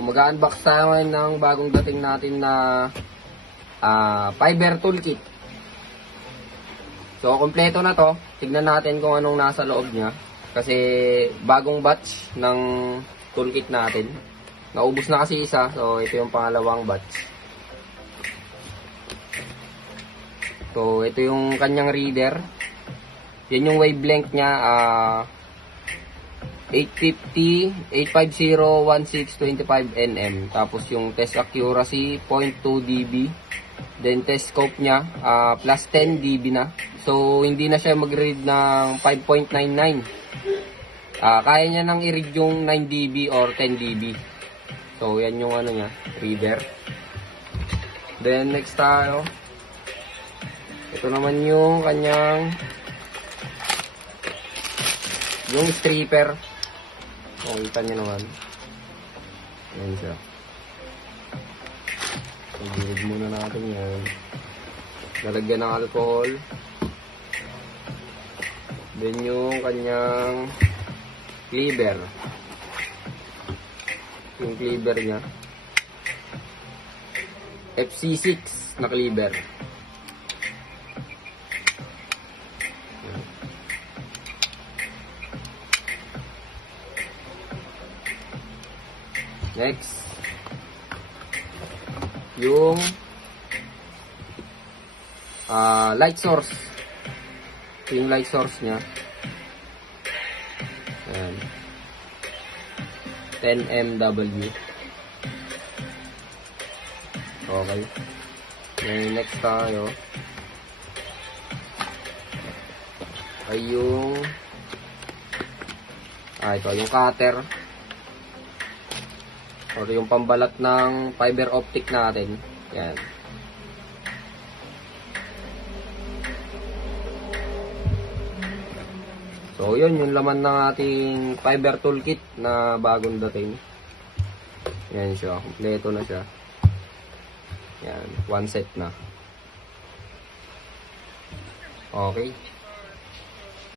mag-unbox tayo ngayon ng bagong dating natin na fiber toolkit. So, kompleto na to. Tignan natin kung anong nasa loob niya. Kasi, bagong batch ng toolkit natin. Naubos na kasi isa. So, ito yung pangalawang batch. So, ito yung kanyang reader. Yan yung wavelength niya. 850, 850, 1625 nm. Tapos yung test accuracy, 0.2 dB. Then test scope niya, plus 10 dB na. So, hindi na siya mag-read ng 5.99. Kaya niya nang i-read yung 9 dB or 10 dB. So, yan yung ano niya, reader. Then, next tayo. Ito naman yung kanyang yung stripper. Kita nyo naman. Yan siya. Pag-read muna natin yan. Nalagyan ng alcohol. Then yung kanyang cleaver. Yung cleaver niya. FC6 na cleaver. Next, yung light source. Ito yung light source niya. Ayan. 10 MW. Okay. Then next tayo ay yung ito yung cutter or yung pambalat ng fiber optic natin. Yan. So, yun yung laman ng ating fiber toolkit na bagong dating. Yan siya. Kompleto na siya. Yan. One set na. Okay.